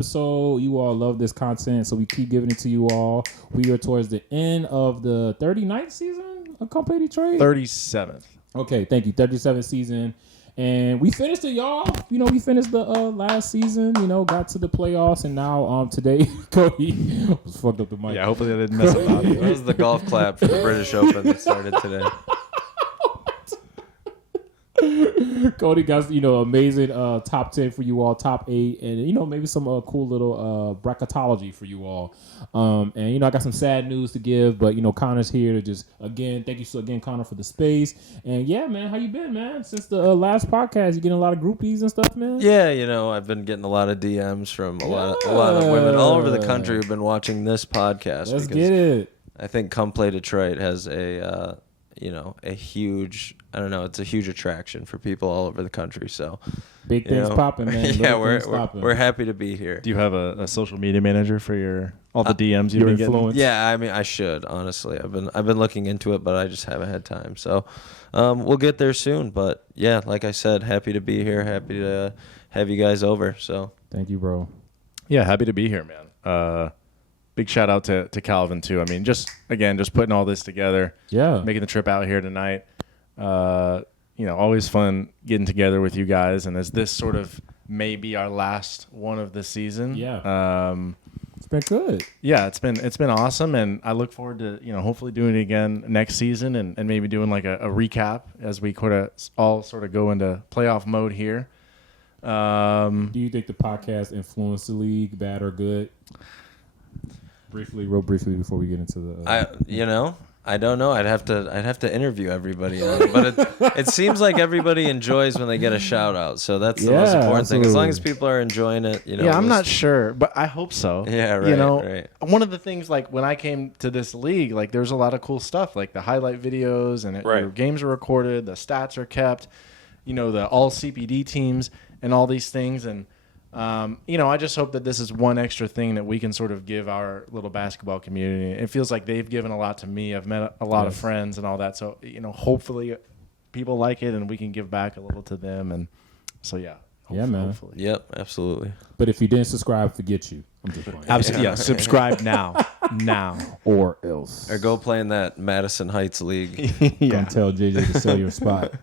episode. You all love this content, so we keep giving it to you all. We are towards the end of the 39th season of Come Play Detroit. 37th. Okay, thank you. 37th season. And we finished it, y'all. You know, we finished the last season, you know, got to the playoffs, and now today, Cody was fucked up the mic. Yeah, hopefully I didn't mess it up. That was the golf clap for the British Open that started today. Cody got, you know, amazing top 10 for you all, top 8, and, you know, maybe some cool little bracketology for you all. And, you know, I got some sad news to give, but, you know, Connor's here to just, again, thank you so again, Connor, for the space. And, yeah, man, how you been, man? Since the last podcast, you getting a lot of groupies and stuff, man? Yeah, you know, I've been getting a lot of DMs from a lot of women all over the country who've been watching this podcast. Let's get it. I think Come Play Detroit has a huge, I don't know, it's a huge attraction for people all over the country. So big things popping, man. Yeah, we're happy to be here. Do you have a social media manager for all the DMs you've been getting? Yeah, I mean, I should, honestly. I've been looking into it, but I just haven't had time. So we'll get there soon. But yeah, like I said, happy to be here. Happy to have you guys over. So thank you, bro. Yeah, happy to be here, man. Big shout out to Calvin too. I mean, just putting all this together. Yeah. Making the trip out here tonight. You know, always fun getting together with you guys. And as this sort of may be our last one of the season. Yeah. It's been good. Yeah, it's been awesome, and I look forward to, you know, hopefully doing it again next season and maybe doing like a recap as we all sort of go into playoff mode here. Do you think the podcast influenced the league, bad or good? Real briefly before we get into the. I don't know. I'd have to interview everybody on it, but it seems like everybody enjoys when they get a shout out. So that's the most important thing. As long as people are enjoying it, you know. Yeah, I'm not sure, but I hope so. Yeah, right. You know, right. One of the things, like when I came to this league, like there's a lot of cool stuff, like the highlight videos and your games are recorded, the stats are kept, you know, the all CPD teams and all these things. And you know, I just hope that this is one extra thing that we can sort of give our little basketball community. It feels like they've given a lot to me. I've met a lot of friends and all that. So, you know, hopefully people like it and we can give back a little to them. And so, yeah. Yeah, man. Hopefully. Yep, absolutely. But if you didn't subscribe, forget you. I'm just playing. Absolutely. Yeah, subscribe now. Or else. Or go play in that Madison Heights League. Yeah. Don't tell JJ to sell your spot.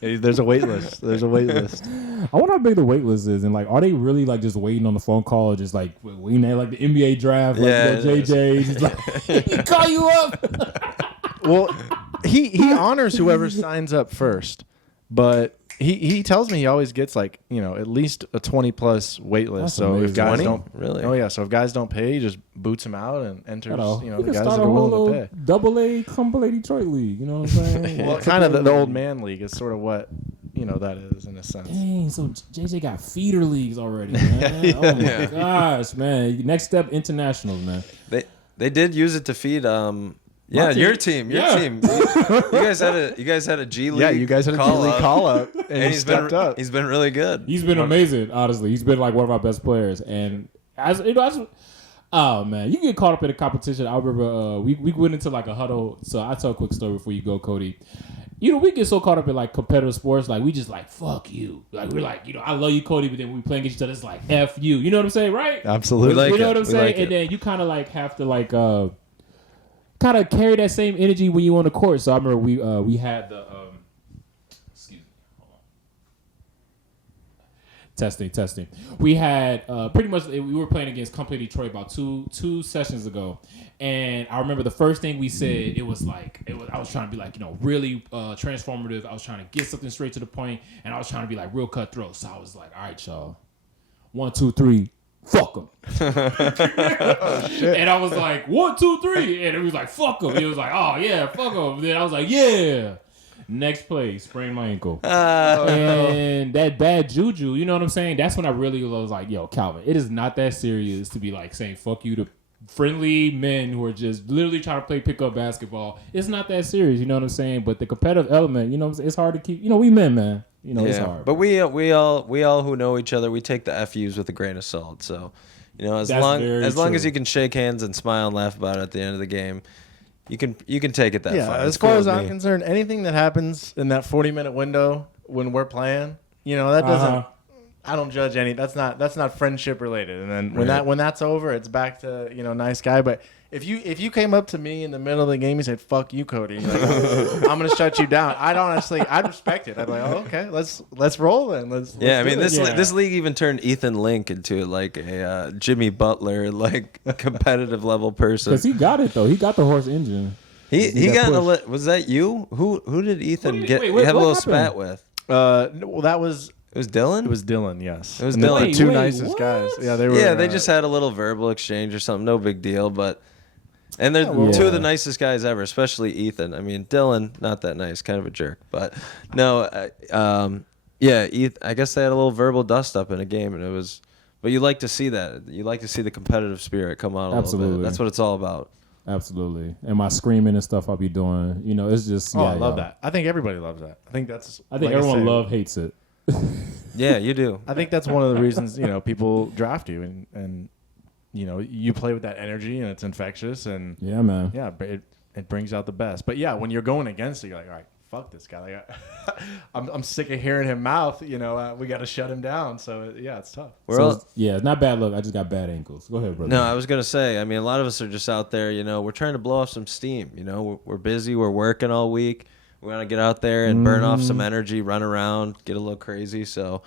There's a wait list. I wonder how big the wait list is, and like, are they really like just waiting on the phone call, or just like waiting at like the NBA draft? Like, yeah, JJ just like he call you up. Well, he honors whoever signs up first, but he tells me he always gets like, you know, at least a 20+ wait list. That's so amazing. if guys 20? don't Really, so if guys don't pay, he just boots them out and enters. You know, the guys that start are a whole willing to pay. double-A Come Play Detroit league. You know what I'm saying? Well, kind of the old man league is sort of what, you know, that is in a sense. Dang, so JJ got feeder leagues already, man. Oh my gosh, man! Next step, internationals, man. they did use it to feed. Yeah, your team. You guys had a G League. Yeah, you guys had a G League call up, and he stepped up. He's been really good. He's been amazing, honestly. He's been like one of our best players, and oh man, you get caught up in a competition. I remember we went into like a huddle. So I'll tell a quick story before you go, Cody. You know, we get so caught up in like competitive sports, like we just like fuck you. Like we're like, you know, I love you, Cody, but then when we playing against each other, it's like F you. You know what I'm saying, right? Absolutely. You know what I'm saying? And then you kind of like have to like kind of carry that same energy when you on the court. So I remember we had the excuse me, hold on. Testing. We had pretty much we were playing against Come Play Detroit about two sessions ago, and I remember the first thing we said, I was trying to be like, you know, really transformative. I was trying to get something straight to the point, and I was trying to be like real cutthroat. So I was like, all right, y'all, 1, 2, 3. Fuck him. Oh, shit. And I was like, 1, 2, 3. And it was like, fuck him. It was like, oh, yeah, fuck him. Then I was like, yeah. Next play, sprained my ankle. And that bad juju, you know what I'm saying? That's when I really was like, yo, Calvin, it is not that serious to be like saying fuck you to friendly men who are just literally trying to play pickup basketball. It's not that serious, you know what I'm saying? But the competitive element, you know what I'm saying? It's hard to keep, you know, we men, man. You know, it's hard. But we all who know each other, we take the FUs with a grain of salt. So, you know, as long as you can shake hands and smile and laugh about it at the end of the game, you can take it that far. As far as I'm concerned, anything that happens in that 40-minute window when we're playing, you know, that doesn't. I don't judge any. That's not friendship related. And then when that's over, it's back to nice guy. But if you came up to me in the middle of the game and said "fuck you, Cody," like, I'm gonna shut you down. I'd respect it. I'd be like, oh, okay, let's roll then. Let's I mean, this league even turned Ethan Link into like a Jimmy Butler like competitive level person. Because he got it though. He got the horse engine. He got was that you? Who did Ethan have a little spat with? Well, that was. It was Dylan? It was Dylan, yes. It was Dylan. The two nicest guys. Yeah, they were. Yeah, they just had a little verbal exchange or something. No big deal, but and they're two of the nicest guys ever, especially Ethan. I mean, Dylan, not that nice, kind of a jerk, but no, I guess they had a little verbal dust up in a game, and it was. But you like to see that. You like to see the competitive spirit come out a little bit. That's what it's all about. Absolutely. And my screaming and stuff I'll be doing, it's just. I love that. I think everybody loves that. I think everyone hates it. Yeah, you do. I think that's one of the reasons people draft you, and you play with that energy, and it's infectious, and yeah, man, yeah, it brings out the best. But yeah, when you're going against it, you're like, all right, fuck this guy. Like, I'm sick of hearing him mouth. We got to shut him down. So yeah, it's tough. It's not bad luck. I just got bad ankles. Go ahead, brother. No, I was gonna say. I mean, a lot of us are just out there. We're trying to blow off some steam. We're busy. We're working all week. We want to get out there and burn off some energy, run around, get a little crazy. So,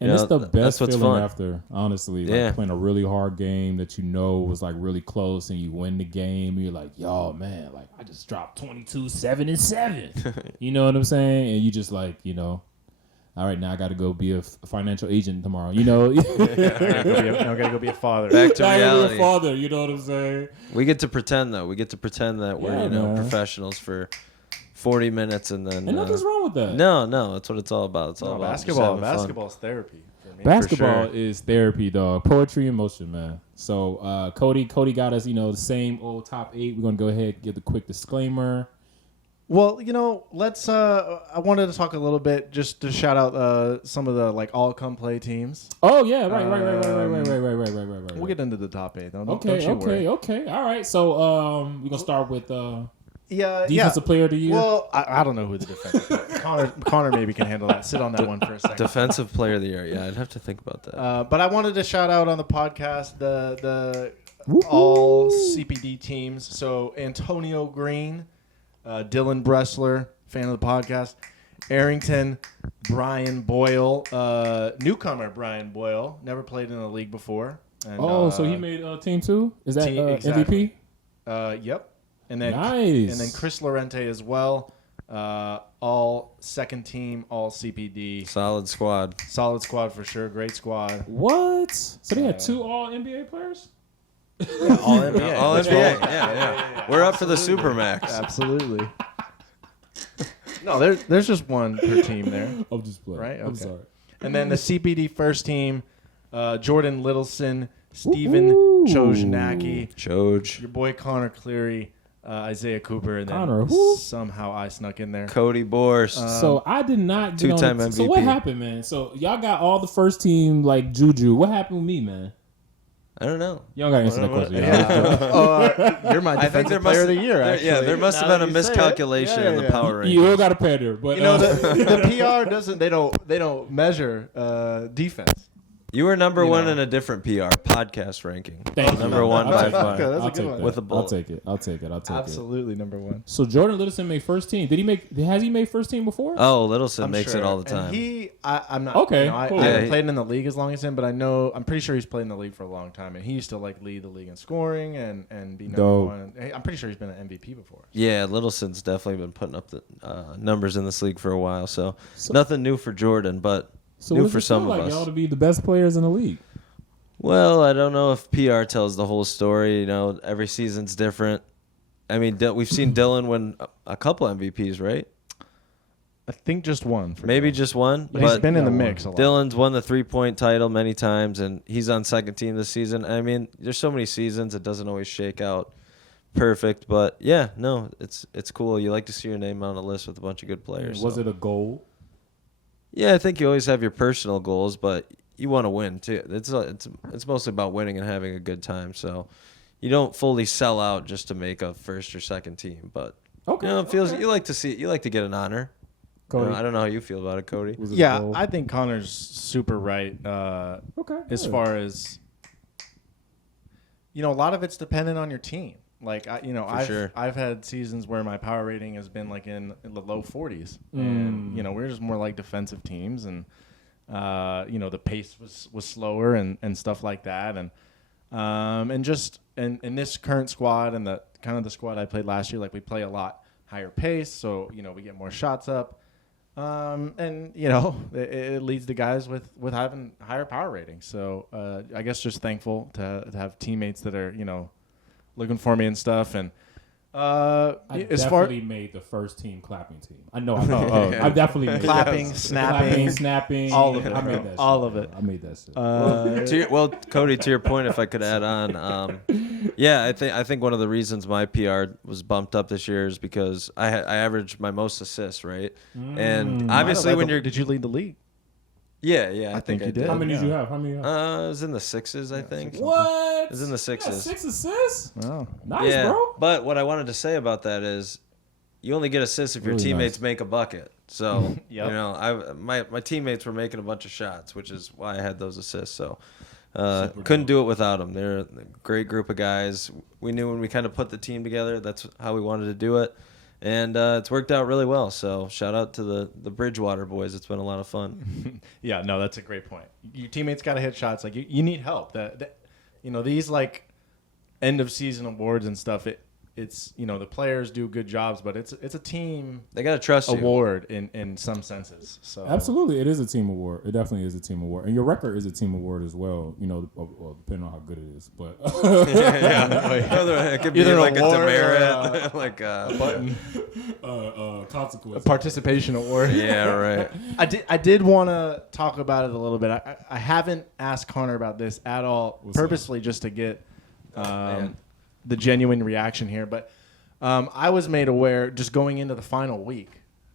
and it's the best feeling after, honestly. Like playing a really hard game that was like really close, and you win the game. And you're like, yo, man, like I just dropped 22-7-7. You know what I'm saying? And you just like, all right, now I got to go be a financial agent tomorrow. I gotta go be a father. Back to reality. Be a father. You know what I'm saying? We get to pretend though. We get to pretend that we're professionals for 40 minutes and then. And nothing's wrong with that. No, that's what it's all about. It's all about basketball. Basketball's therapy for me. Basketball is therapy, dog. Poetry in motion, man. So Cody got us, the same old top 8. We're gonna go ahead and give the quick disclaimer. Well, let's. I wanted to talk a little bit just to shout out some of the like all come play teams. Oh yeah, right. We'll get into the top 8 though. Okay. All right. So we're gonna start with defensive player of the year. Well, I don't know who the defensive player. Connor maybe can handle that. Sit on that one for a second. Defensive player of the year. Yeah, I'd have to think about that. But I wanted to shout out on the podcast the all CPD teams. So Antonio Green, Dylan Bressler, fan of the podcast, Arrington, Brian Boyle, newcomer Brian Boyle, never played in the league before. And, so he made team 2? Is that exactly. MVP? Yep. And then nice. And then Chris Lorente as well. All second team, all CPD. Solid squad For sure. Great squad. What? So they had 2 all NBA players? Yeah, all NBA. All NBA. Yeah. We're up for the Supermax. Absolutely. No, there's just one per team there. I'm just playing. Right? Okay. I'm sorry. And then the CPD first team, Jordan Littleson, Steven Chojnacki, your boy Connor Cleary, Isaiah Cooper, and then somehow I snuck in there. Cody Borst. So I did not get 2-time MVP. So what happened, man? So y'all got all the first team like Juju. What happened with me, man? I don't know. You don't got to answer that question. You're my defensive player of the year, actually. There must have been a miscalculation in the power rankings. You don't got to pander, but the PR doesn't. They don't measure defense. You were number one in a different PR podcast ranking. Thank you. Number one by far. Okay, that's a good one. With a bullet. I'll take it. Absolutely number one. So Jordan Littleson made first team. Has he made first team before? Oh, Littleson makes it all the time. And I'm not okay. I haven't played in the league as long as him, but I'm pretty sure he's played in the league for a long time, and he used to like lead the league in scoring and be number one. I'm pretty sure he's been an MVP before. Yeah, Littleson's definitely been putting up the numbers in this league for a while, so nothing new for Jordan, but new for some of us. Y'all to be the best players in the league. Well, I don't know if PR tells the whole story. Every season's different. I mean, we've seen Dylan win a couple MVPs, right? I think just one. Maybe just one. But he's been in the mix a lot. Dylan's won the 3-point title many times, and he's on second team this season. I mean, there's so many seasons, it doesn't always shake out perfect. But, yeah, no, it's cool. You like to see your name on a list with a bunch of good players. Was it a goal? Yeah, I think you always have your personal goals, but you want to win too. It's mostly about winning and having a good time. So you don't fully sell out just to make a first or second team, but it feels you like to see it. You like to get an honor. Cody? I don't know how you feel about it, Cody. Yeah, I think Connor's super right. Okay. As far as a lot of it's dependent on your team. Like I've had seasons where my power rating has been like in the low 40s, and we're just more like defensive teams, and the pace was slower and stuff like that, and just in this current squad and the kind of the squad I played last year, like we play a lot higher pace, so we get more shots up. And it leads to guys with having higher power ratings. So I guess just thankful to have teammates that are looking for me and stuff. And I definitely made the first team clapping team. I know. I definitely made clapping, snapping, all of it. I made that. All of it. I made that shit. Cody, to your point, if I could add on, I think one of the reasons my PR was bumped up this year is because I averaged my most assists, right? And obviously, did you lead the league? Yeah, I think you did. How many did you have? It was in the 6s, I think. What? It was in the 6s. 6 assists? Oh. Nice, bro. But what I wanted to say about that is, you only get assists if your Really teammates make a bucket. So Yep. my teammates were making a bunch of shots, which is why I had those assists. So couldn't do it without them. They're a great group of guys. We knew when we kind of put the team together, that's how we wanted to do it. And it's worked out really well. So shout out to the Bridgewater boys. It's been a lot of fun. Yeah, no, that's a great point. Your teammates got to hit shots. Like you need help. These like end of season awards and stuff. It's the players do good jobs, but it's a team. They got to trust award in some senses. So absolutely, it is a team award. It definitely is a team award, and your record is a team award as well. Depending on how good it is, but it could be either like a award demerit, like a button, consequence, a participation award. Yeah, right. I did want to talk about it a little bit. I haven't asked Connor about this at all, purposely just to get the genuine reaction here. But I was made aware just going into the final week,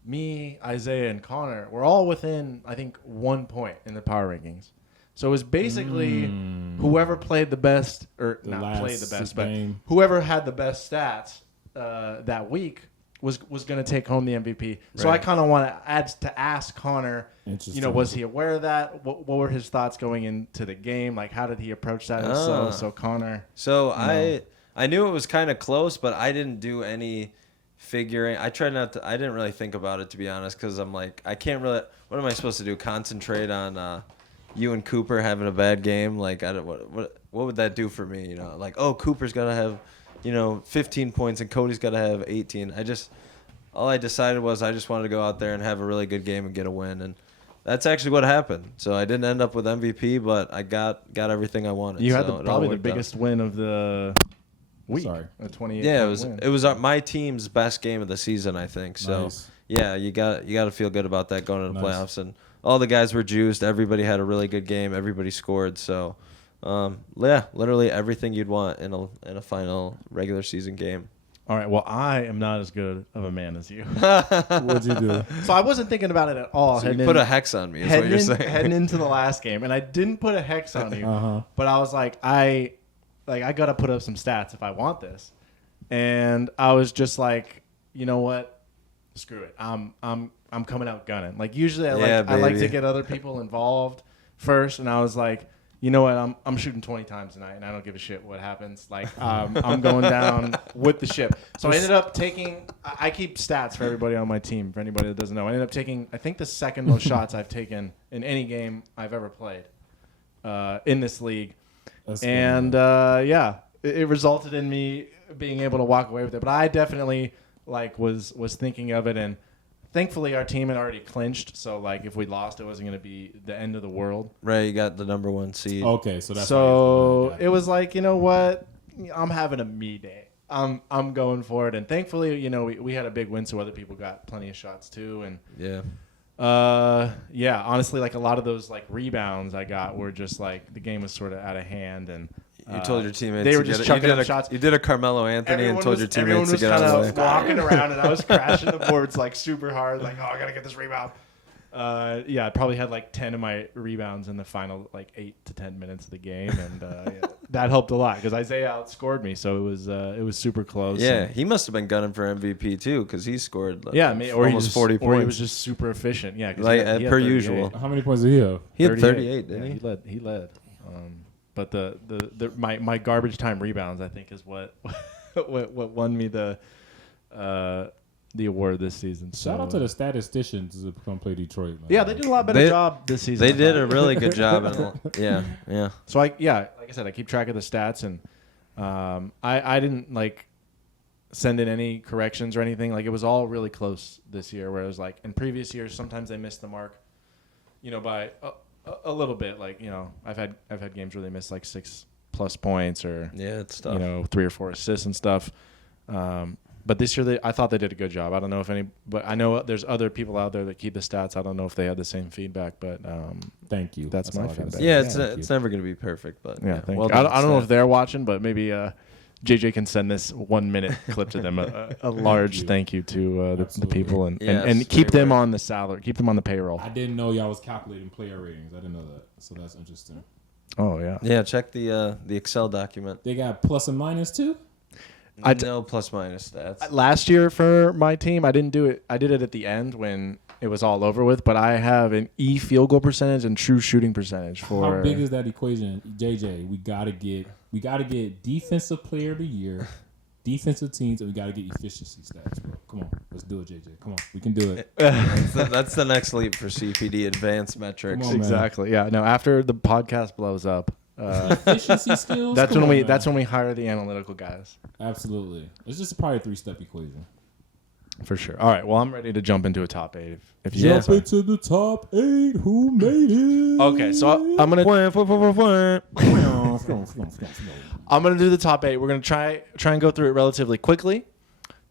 me, Isaiah, and Connor were all within, I think, 1 point in the power rankings. So it was basically whoever played the best, or not played the best, but whoever had the best stats that week was going to take home the MVP. Right. So I kind of want to ask Connor, was he aware of that? What were his thoughts going into the game? Like, how did he approach that? So Connor. So I knew it was kind of close, but I didn't do any figuring. I tried not to. I didn't really think about it, to be honest, because I'm like, I can't really. What am I supposed to do? Concentrate on you and Cooper having a bad game? Like, I don't. What would that do for me? Like, oh, Cooper's got to have 15 points and Cody's got to have 18. All I decided was I just wanted to go out there and have a really good game and get a win, and that's actually what happened. So I didn't end up with MVP, but I got everything I wanted. You had probably the biggest win of the week. Sorry. A 28. Yeah, it was my team's best game of the season, I think. So yeah, you got to feel good about that going into the playoffs, and all the guys were juiced. Everybody had a really good game. Everybody scored. So literally everything you'd want in a final regular season game. All right. Well, I am not as good of a man as you. What'd you do? So I wasn't thinking about it at all. So you put a hex on me, is what you're saying. Heading into the last game, and I didn't put a hex on you, but I was like, I got to put up some stats if I want this, and I was just like, you know what, screw it. I'm coming out gunning. Like usually I like to get other people involved first, and I was like, you know what, I'm shooting 20 times tonight, and I don't give a shit what happens. Like, I'm going down with the ship. So I ended up taking, I keep stats for everybody on my team, for anybody that doesn't know. I ended up taking, I think, the second most shots I've taken in any game I've ever played in this league. And it resulted in me being able to walk away with it. But I definitely was thinking of it, and thankfully our team had already clinched. So if we lost, it wasn't going to be the end of the world. Right, you got the number 1 seed. Okay, so that's it was like, you know what, I'm having a me day. I'm going for it, and thankfully, we had a big win, so other people got plenty of shots too, and honestly, a lot of those rebounds I got were just the game was sort of out of hand, and you told your teammates they were just chucking up shots. You did a Carmelo Anthony and told your teammates to get out of the way. Everyone was kind of walking around, and I was crashing the boards super hard, I gotta get this rebound. I probably had 10 of my rebounds in the final 8 to 10 minutes of the game, and that helped a lot because Isaiah outscored me, so it was super close. Yeah, he must have been gunning for MVP too because he scored almost 40 points. Or he was just super efficient. Yeah, like he per usual. How many points did he have? He had 38, didn't he? He led. But my garbage time rebounds, I think, is what won me the award this season. Shout out to the statisticians to come play Detroit. Man. Yeah, they did a lot better job this season. They did a really good job. Yeah. So like I said, I keep track of the stats, and I didn't like send in any corrections or anything. Like it was all really close this year. Whereas like in previous years, sometimes they missed the mark, by a little bit. Like I've had games where they missed like 6+ points or it's tough. 3 or 4 assists and stuff. But this year, I thought they did a good job. I don't know if but I know there's other people out there that keep the stats. I don't know if they had the same feedback, but thank you. That's my feedback. Yeah, it's never going to be perfect, but thank well you. I don't know if they're watching, but maybe JJ can send this 1-minute clip to them. A large thank you to the people and keep them on the salary, keep them on the payroll. I didn't know y'all was calculating player ratings. I didn't know that, so that's interesting. Oh yeah. Yeah, check the Excel document. They got plus and minus too. No plus minus stats. Last year for my team, I didn't do it. I did it at the end when it was all over with. But I have an field goal percentage and true shooting percentage for. How big is that equation, JJ? We gotta get defensive player of the year, defensive teams, and we gotta get efficiency stats, bro. Come on, let's do it, JJ. Come on, we can do it. That's the next leap for CPD, advanced metrics. On, exactly. Yeah. No. After the podcast blows up. Efficiency skills. That's when we hire the analytical guys. Absolutely, it's just probably a 3-step equation. For sure. All right. Well, I'm ready to jump into a top 8. If you jump into the top 8, who made it? Okay, so I'm gonna do the top 8. We're gonna try and go through it relatively quickly.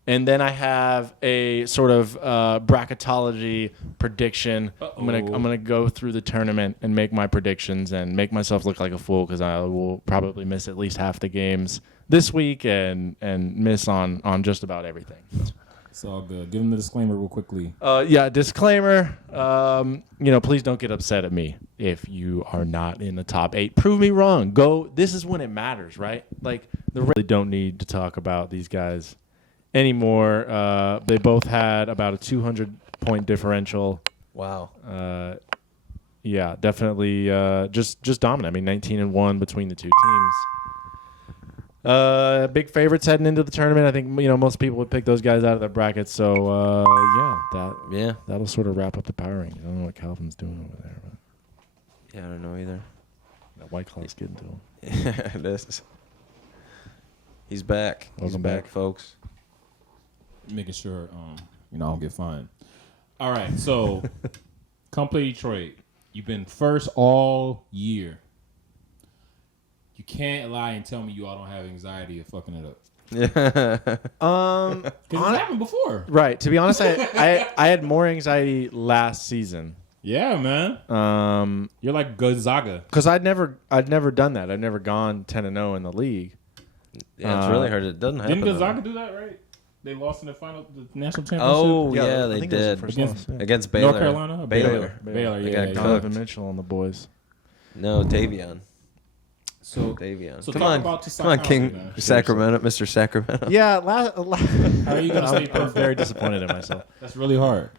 And then I have a sort of bracketology prediction. I'm gonna go through the tournament and make my predictions and make myself look like a fool because I will probably miss at least half the games this week and miss on just about everything. It's all good. Give them the disclaimer real quickly. Disclaimer. Please don't get upset at me if you are not in the top 8. Prove me wrong. This is when it matters, right? Like they really don't need to talk about these guys anymore. They both had about a 200-point differential. Wow. Yeah, definitely just dominant. I mean, 19-1 between the two teams. Big favorites heading into the tournament. I think most people would pick those guys out of their brackets. So that'll sort of wrap up the power ranking. I don't know what Calvin's doing over there. But yeah, I don't know either. That White Claw's getting to him. Yeah, it is. He's back. Welcome back, back, folks. Making sure I don't get fined. All right, so come play Detroit. You've been first all year. You can't lie and tell me you all don't have anxiety of fucking it up. Yeah. Because it happened before. Right. To be honest, I had more anxiety last season. Yeah, man. You're like Gonzaga. Because I'd never done that. I'd never gone 10-0 in the league. Yeah, it's really hard. It doesn't happen. Didn't Gonzaga do that, right? They lost in the national championship. Oh, yeah, they did. Against Baylor. North Carolina? Baylor. Yeah. Donovan Mitchell on the boys. No, Davion. So come on, King man. Sacramento, Mr. Sacramento. Yeah, how are you gonna stay perfect? I'm very disappointed in myself. That's really hard,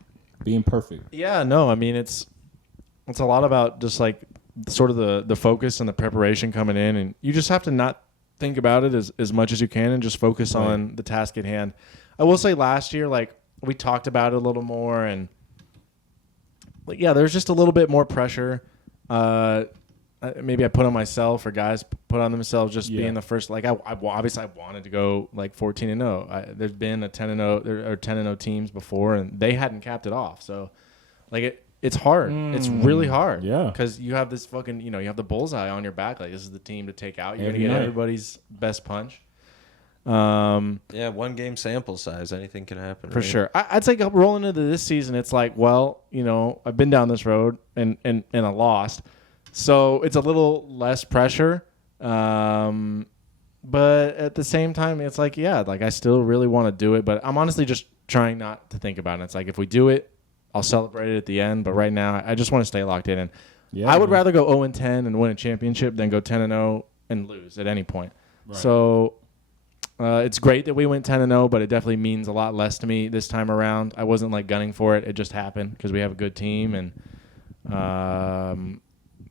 being perfect. Yeah, no, I mean it's a lot about just like sort of the focus and the preparation coming in, and you just have to not think about it as much as you can and just focus on the task at hand. I will say last year, like we talked about it a little more, and like there's just a little bit more pressure. Maybe I put on myself, or guys put on themselves, just being the first. Like I obviously I wanted to go like 14-0. There's been a 10-0 or 10-0 teams before, and they hadn't capped it off. So like it's hard. It's really hard. Yeah, because you have this fucking you have the bullseye on your back. Like this is the team to take out. You're gonna get everybody's best punch. One game sample size. Anything can happen. For sure. I'd say rolling into this season, it's like, well, I've been down this road and I lost. So it's a little less pressure, but at the same time, it's like, I still really want to do it, but I'm honestly just trying not to think about it. It's like, if we do it, I'll celebrate it at the end, but right now, I just want to stay locked in. And I would rather go 0-10 and win a championship than go 10-0 and lose at any point. Right. So it's great that we went 10-0, but it definitely means a lot less to me this time around. I wasn't like gunning for it. It just happened because we have a good team, and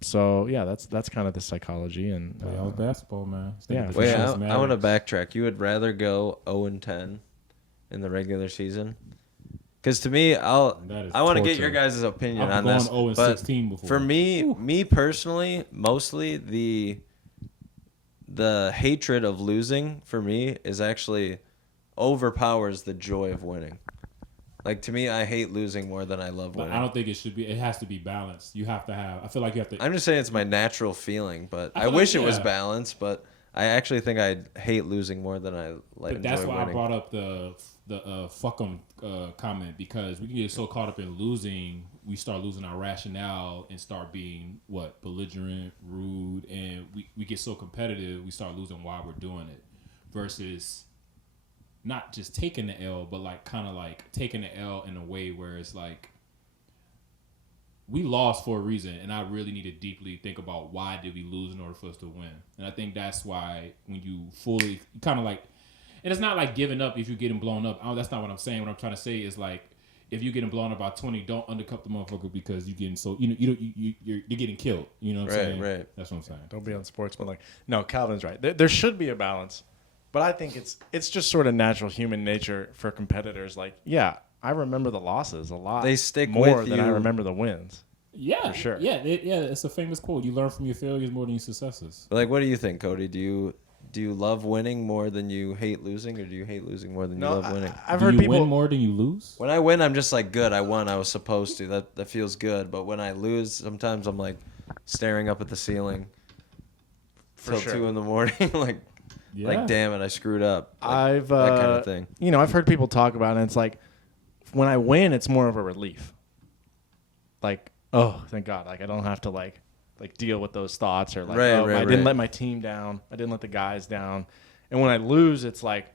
so yeah, that's kind of the psychology. And playoff basketball, man. Yeah. Wait, I want to backtrack. You would rather go 0-10 in the regular season? Because to me, I want to get your guys' opinion on this. I've gone 0-16 before. For me personally, mostly the hatred of losing for me is actually overpowers the joy of winning. Like, to me, I hate losing more than I love winning. But I don't think it should be. It has to be balanced. You have to have. I feel like you have to. I'm just saying it's my natural feeling, but I wish it was balanced. But I actually think I hate losing more than I like. But that's why I brought up the fuck 'em comment, because we can get so caught up in losing, we start losing our rationale and start being belligerent, rude, and we get so competitive, we start losing why we're doing it, versus not just taking the L, but like kind of like taking the L in a way where it's like we lost for a reason, and I really need to deeply think about why did we lose in order for us to win. And I think that's why when you fully kind of like, and it's not like giving up if you're getting blown up. That's not what I'm saying. What I'm trying to say is like, if you're getting blown up by 20, don't undercut the motherfucker because you're getting you're getting killed. You know what I'm saying? Right. That's what I'm saying. Don't be unsportsmanlike. No, Calvin's right. There should be a balance, but I think it's just sort of natural human nature for competitors. Like, yeah, I remember the losses a lot. They stick more with than you. I remember the wins. Yeah, for sure. Yeah, it's a famous quote. You learn from your failures more than your successes. Like, what do you think, Cody? Do you love winning more than you hate losing, or do you hate losing more than you love winning? I've Do heard you people win more than you lose? When I win, I'm just like, good, I won, I was supposed to. That feels good. But when I lose, sometimes I'm like staring up at the ceiling till 2 in the morning, like damn it, I screwed up. Like, that kind of thing. I've heard people talk about it, and it's like when I win, it's more of a relief. Like, oh, thank God, like I don't have to like deal with those thoughts, or like, I didn't let my team down. I didn't let the guys down. And when I lose, it's like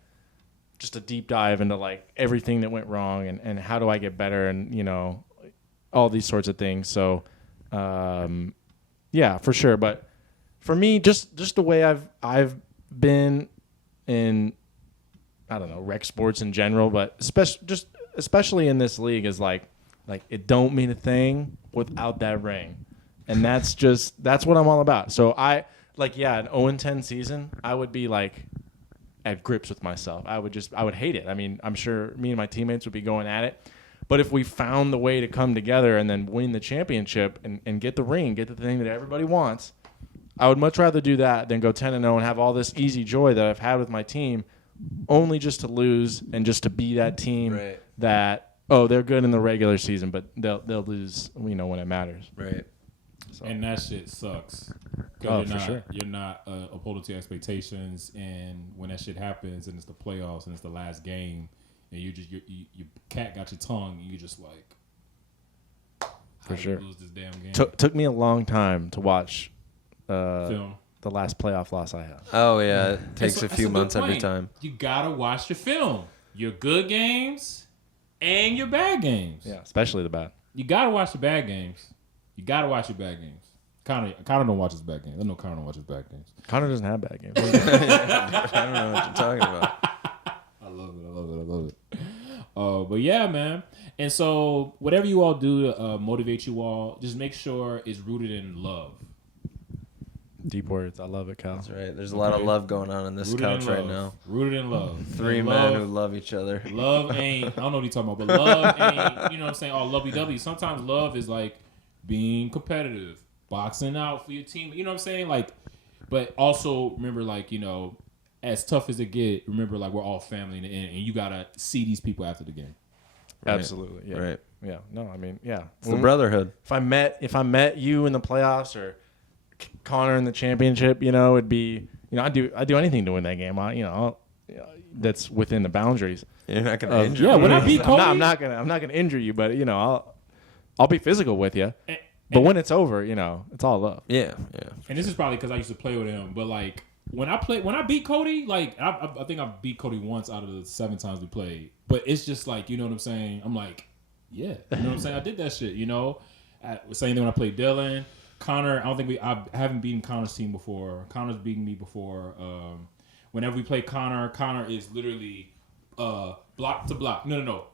just a deep dive into like everything that went wrong and how do I get better, and, all these sorts of things. So, yeah, for sure. But for me, just the way I've been in, I don't know, rec sports in general, but especially in this league is like it don't mean a thing without that ring. And that's what I'm all about. So an 0-10 season, I would be like at grips with myself. I would hate it. I mean, I'm sure me and my teammates would be going at it. But if we found the way to come together and then win the championship and get the ring, get the thing that everybody wants, I would much rather do that than go 10-0 and have all this easy joy that I've had with my team, only just to lose and just to be that team that, they're good in the regular season, but they'll lose, when it matters. Right. So. And that shit sucks. For sure. You're not upholding to your expectations, and when that shit happens and it's the playoffs and it's the last game, and your cat got your tongue, and you just like, for sure, lose this damn game. Took me a long time to watch film. The last playoff loss I had. Oh yeah, it takes a few months every time. You gotta watch your film, your good games and your bad games. Yeah, especially the bad. You gotta watch the bad games. You gotta watch your bad games. Connor don't watch his bad games. I know Connor don't watch his bad games. Connor doesn't have bad games. I don't know what you're talking about. I love it. But yeah, man. And so whatever you all do to motivate you all, just make sure it's rooted in love. Deep words. I love it, Cal. That's right. There's a lot of love going on in this couch right now. Rooted in love. Three men who love each other. Love ain't, I don't know what you're talking about, but love ain't, you know what I'm saying, all lovey-dovey. Sometimes love is like being competitive, boxing out for your team. You know what I'm saying? Like, but also remember, like, as tough as it get, remember, like, we're all family in the end, and you got to see these people after the game. Right. Absolutely. Yeah. Right. Yeah. No, I mean, yeah. It's the brotherhood. If I met you in the playoffs or Connor in the championship, it'd be, I'd do anything to win that game. That's within the boundaries. You're not gonna injure me. Yeah, when I beat Cody, I'm not gonna injure you, but I'll be physical with you. But when it's over, it's all love. Yeah. And this is probably because I used to play with him, but like when I beat Cody, like I think I beat Cody once out of the 7 times we played. But it's just like, you know what I'm saying? I'm like, yeah, you know what I'm saying? I did that shit, Same thing when I played Dylan. Connor, I haven't beaten Connor's team before. Connor's beaten me before. Whenever we play Connor is literally block to block. No.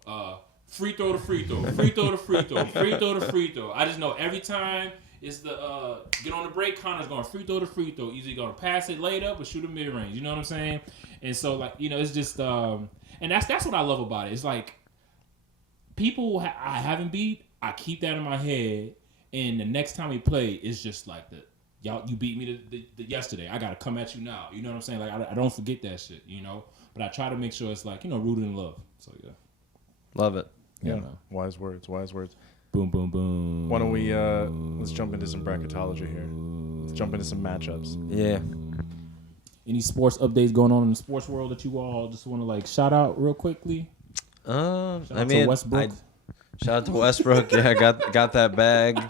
Free throw to free throw. Free throw to free throw. Free throw to free throw. I just know every time it's the get on the break, Connor's going free throw to free throw. Either going to pass it, lay it up, or shoot a mid range. You know what I'm saying? And so, like, you know, it's just and that's what I love about it. It's like people I haven't beat, I keep that in my head, and the next time we play, it's just like you beat me the yesterday. I gotta come at you now. You know what I'm saying? Like I don't forget that shit. You know, but I try to make sure it's like, you know, rooted in love. So yeah, love it. Yeah, wise words. Boom, boom, boom. Why don't we let's jump into some bracketology here. Let's jump into some matchups. Yeah. Any sports updates going on in the sports world that you all just want to like shout out real quickly? Shout out to Westbrook. Shout out to Westbrook. Yeah, got that bag.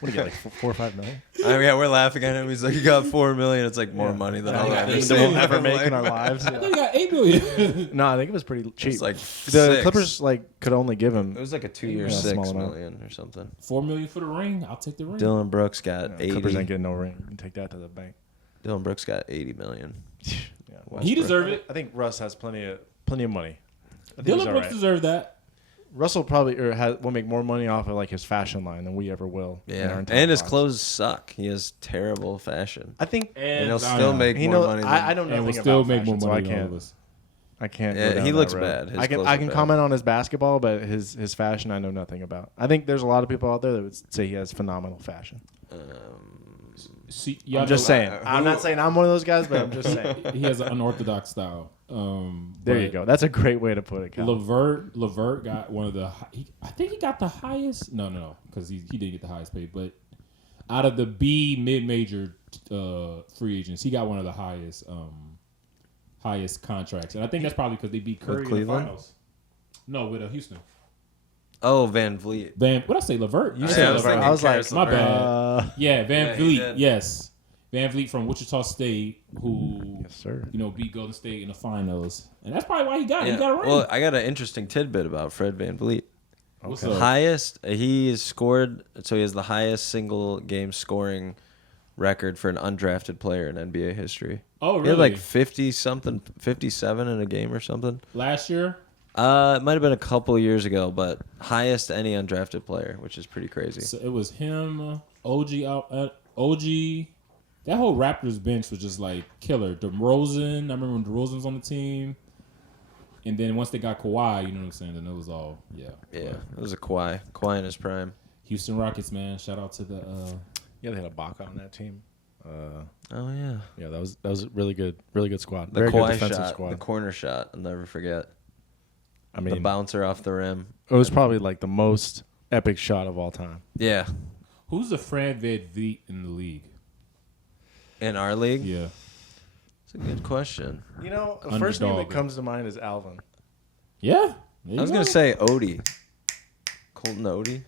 What do you get, like 4 or 5 million? I mean, yeah, we're laughing at him. He's like, "You got 4 million." It's like more money than I'll ever make in our lives. I think he got 8 million. No, I think it was pretty cheap. It's like the Clippers like could only give him. It was like a 2-year 6 million or something. 4 million for the ring. I'll take the ring. Dylan Brooks got 80. Clippers ain't getting no ring. You can take that to the bank. Dylan Brooks got 80 million. Yeah, he deserved it. I think Russ has plenty of money. Dylan Brooks deserved that. Russell probably will make more money off of like his fashion line than we ever will. Yeah, and his clothes suck. He has terrible fashion. I think, and he'll still make more money. I don't know. And will still make more money so than all of us. I can't. Yeah, he looks bad. I can comment on his basketball, but his fashion I know nothing about. I think there's a lot of people out there that would say he has phenomenal fashion. I'm just saying. I'm not saying I'm one of those guys, but I'm just saying he has an unorthodox style. There you go. That's a great way to put it. LeVert got one of the. I think he got the highest. No, because he didn't get the highest paid. But out of the B mid-major free agents, he got one of the highest contracts, and I think that's probably because they beat Curry in the finals. No, with Houston. Oh, Van Vliet. What did I say, LeVert? You said LeVert. I was like, my bad. Van Vliet. Did. Yes, Van Vliet from Wichita State, who yes, sir. You know, beat Golden State in the finals, and that's probably why he got it. He got a ring. Well, I got an interesting tidbit about Fred Van Vliet. What's up? Highest he has scored, so he has the highest single game scoring record for an undrafted player in NBA history. Oh, really? He had like 50-something, 57 in a game or something. Last year? It might have been a couple years ago, but highest any undrafted player, which is pretty crazy. So it was him, OG. That whole Raptors bench was just like killer. DeRozan, I remember when DeRozan was on the team. And then once they got Kawhi, you know what I'm saying, then it was all, Yeah, it was a Kawhi in his prime. Houston Rockets, man. Shout out to the... Yeah, they had Ibaka on that team. Oh, yeah. Yeah, that was a really good squad. The Very Kawhi good defensive shot, squad. the corner shot, I'll never forget. I mean, the bouncer off the rim. It was probably like the most epic shot of all time. Yeah. Who's the Fred Van Vliet in the league? In our league? Yeah. It's a good question. You know, the first name that comes to mind is Alvin. Yeah. I was going to say Odie. Colton Odie.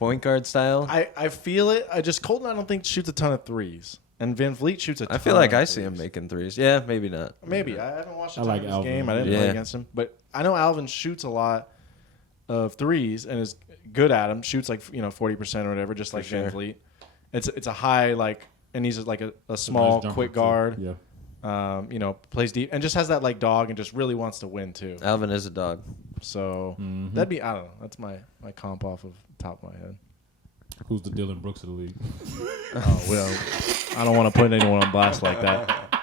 Point guard style. I feel it. Colton I don't think shoots a ton of threes. And Van Vliet shoots a ton. I feel like I threes. see him making threes. Yeah, maybe not. Maybe. I haven't watched a I ton like of his Alvin. game. I didn't play against him. But I know Alvin shoots a lot of threes and is good at them. Shoots like 40% or whatever, just like Van Vliet. It's a high and he's like a small, quick guard. Yeah. Plays deep and just has that like dog and just really wants to win too. Alvin is a dog. So that'd be, I don't know. That's my comp off of the top of my head. Who's the Dylan Brooks of the league? Oh, well, I don't want to put anyone on blast like that.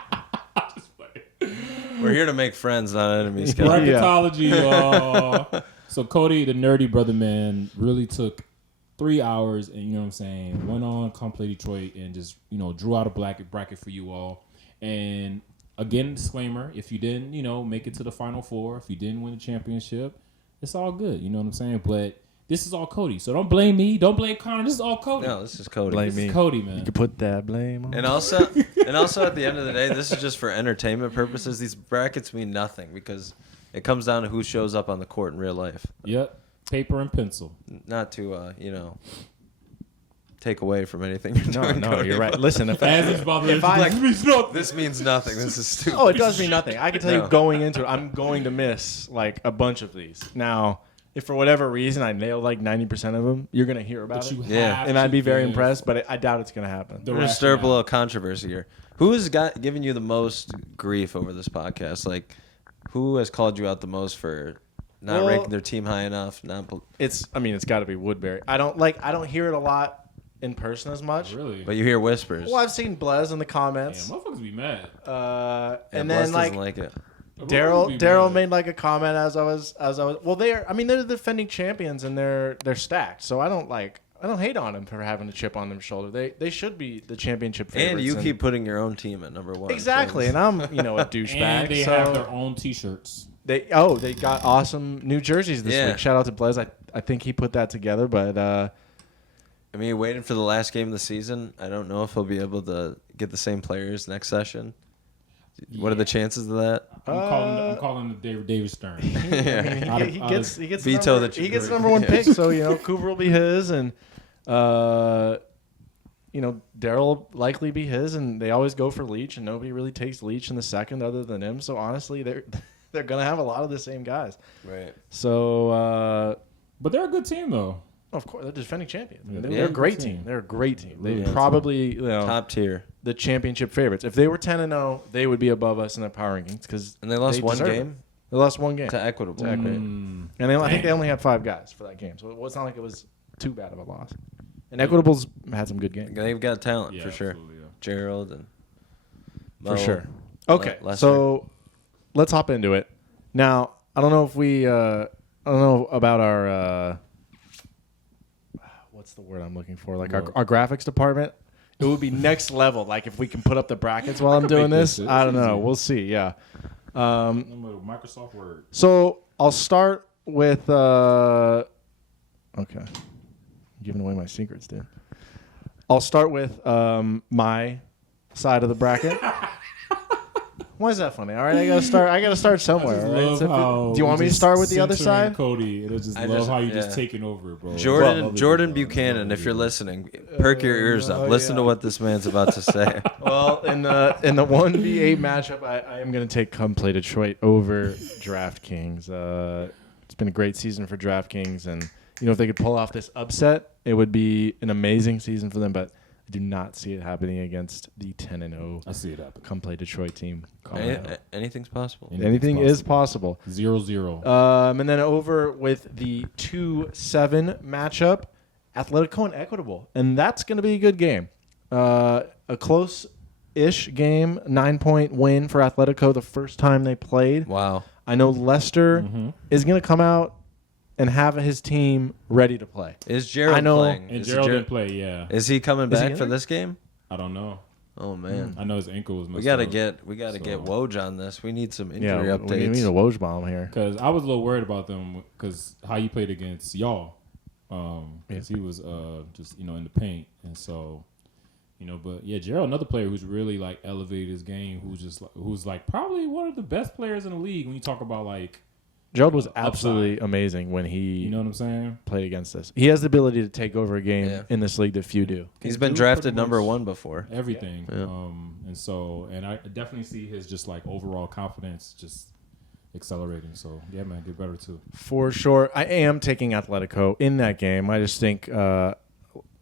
We're here to make friends, not enemies. Bracketology, y'all. So Cody, the nerdy brother man, really took 3 hours and, you know what I'm saying, went on Come Play Detroit and just, drew out a bracket for you all. And again, disclaimer, if you didn't, make it to the Final Four, if you didn't win the championship, it's all good. You know what I'm saying? But this is all Cody. So don't blame me. Don't blame Connor. This is all Cody. No, this is Cody. Blame this me. is Cody, man. You can put that blame on. And also at the end of the day, this is just for entertainment purposes. These brackets mean nothing because it comes down to who shows up on the court in real life. Yep. Paper and pencil. Not to, take away from anything you're doing. No, you're right. Listen, this means nothing. This is stupid. Oh, it does mean nothing. I can tell you going into it, I'm going to miss like a bunch of these. Now, if for whatever reason I nail like 90% of them, you're gonna hear about it. Yeah. And I'd be very impressed, but I doubt it's gonna happen. We're gonna stir up a little controversy here. Who has giving you the most grief over this podcast? Like, who has called you out the most for not ranking their team high enough? It's got to be Woodbury. I don't hear it a lot in person as much. Really? But you hear whispers. Well, I've seen Blez in the comments. Yeah, motherfuckers be mad. And Bless then like it. Daryl made like a comment as I was. Well, they're the defending champions and they're stacked. So I don't hate on them for having a chip on their shoulder. They should be the championship favorites. And you keep putting your own team at number 1. Exactly, and I'm a douchebag. And they have their own T-shirts. They got awesome new jerseys this week. Shout out to Blez. I think he put that together, but. Waiting for the last game of the season. I don't know if he'll be able to get the same players next session. What are the chances of that? I'm calling the David Stern. He gets veto he gets the number 1 pick, so Cooper will be his, and Daryl will likely be his, and they always go for Leach, and nobody really takes Leach in the second other than him. So honestly, they're gonna have a lot of the same guys. Right. So, but they're a good team though. Of course, they're defending champions. Yeah, They're a great team. They're a great team. They probably top tier, the championship favorites. If they were 10-0, they would be above us in the power rankings and they lost one game. They lost one game to Equitable. And I think they only had 5 guys for that game, so it's not like it was too bad of a loss. And Equitable's had some good games. They've got talent for sure. Yeah. Gerald and for sure. Okay, so let's hop into it. Now I don't know if we I don't know about our. What's the word I'm looking for? Like our graphics department. It would be next level. Like if we can put up the brackets while I'm doing this. I don't know. We'll see. Yeah. Microsoft Word. So I'll start with. Okay. I'm giving away my secrets, dude. I'll start with my side of the bracket. Why is that funny? All right, I gotta start somewhere. Right? So do you want me to start with the other side? Cody, I love how you just taking over, bro. Jordan Buchanan, if you're listening, perk your ears up. Listen to what this man's about to say. Well, in the 1v8 matchup, I am gonna take Complete Detroit over DraftKings. It's been a great season for DraftKings, and if they could pull off this upset, it would be an amazing season for them. But I do not see it happening against the 10-0. I see it happen. Come play Detroit team. Anything's possible. Anything is possible. 0-0. And then over with the 2-7 matchup, Atletico and Equitable, and that's going to be a good game. A close-ish game, 9-point win for Atletico the first time they played. Wow. I know Leicester is going to come out and have his team ready to play. Is Gerald playing? And Gerald didn't play, yeah. Is he coming back for this game? I don't know. Oh man, I know his ankle was messed We gotta up. get Woj on this. We need some injury updates. We need a Woj bomb here. Because I was a little worried about them because how you played against y'all. Because he was just in the paint, and so but yeah, Gerald, another player who's really like elevated his game, who's probably one of the best players in the league when you talk about like. Gerald was absolutely amazing when he you know what I'm saying? Played against us. He has the ability to take over a game in this league that few do. He's been drafted number 1 before. Everything. Yeah. And I definitely see his just like overall confidence just accelerating. So yeah, man, get better too. For sure. I am taking Atletico in that game. I just think I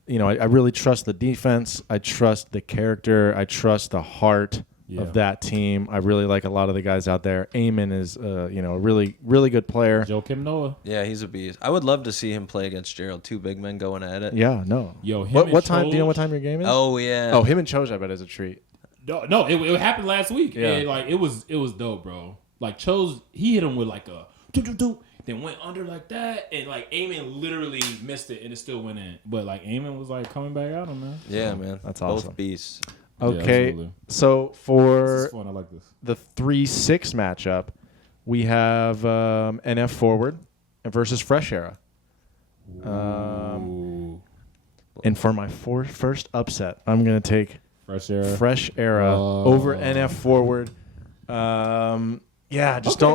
really trust the defense. I trust the character. I trust the heart of that team. I really like a lot of the guys out there. Eamon is a really, really good player. Joakim Noah. Yeah, he's a beast. I would love to see him play against Gerald. 2 big men going at it. Yeah, no. Yo, what time? Do you know what time your game is? Oh yeah. Oh, him and Choj, I bet is a treat. No, it happened last week. Yeah. And, it was dope, bro. Like Choj, he hit him with like a do, then went under like that, and like Eamon literally missed it, and it still went in. But like Eamon was like coming back at him, man. Yeah, man. That's awesome. Both beasts. Okay, yeah, so for this is fun. I like this. The 3-6 matchup, we have NF Forward versus Fresh Era. And for my first upset, I'm going to take Fresh Era over NF Forward. Don't.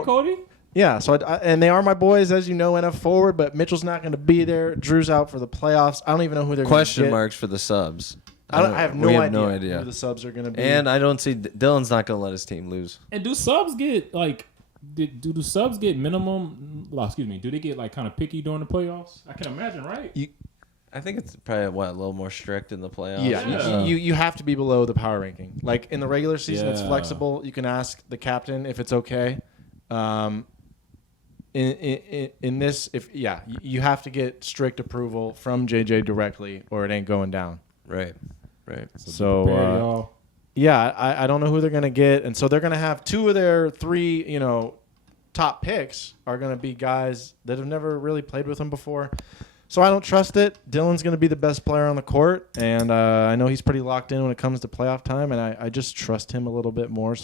Cody? Yeah, so and they are my boys, as you know, NF Forward, but Mitchell's not going to be there. Drew's out for the playoffs. I don't even know who they're going to get. Question marks for the subs. I have no idea who the subs are going to be. And I don't see Dylan's not going to let his team lose. And do subs get like do the subs get minimum? Excuse me. Do they get like kind of picky during the playoffs? I can imagine, right? I think it's probably a little more strict in the playoffs. Yeah. You have to be below the power ranking. Like in the regular season, it's flexible. You can ask the captain if it's okay. In this, you have to get strict approval from JJ directly, or it ain't going down. Right. So I don't know who they're gonna get, and so they're gonna have 2 of their 3, top picks are gonna be guys that have never really played with him before. So I don't trust it. Dylan's going to be the best player on the court, and I know he's pretty locked in when it comes to playoff time, and I just trust him a little bit more.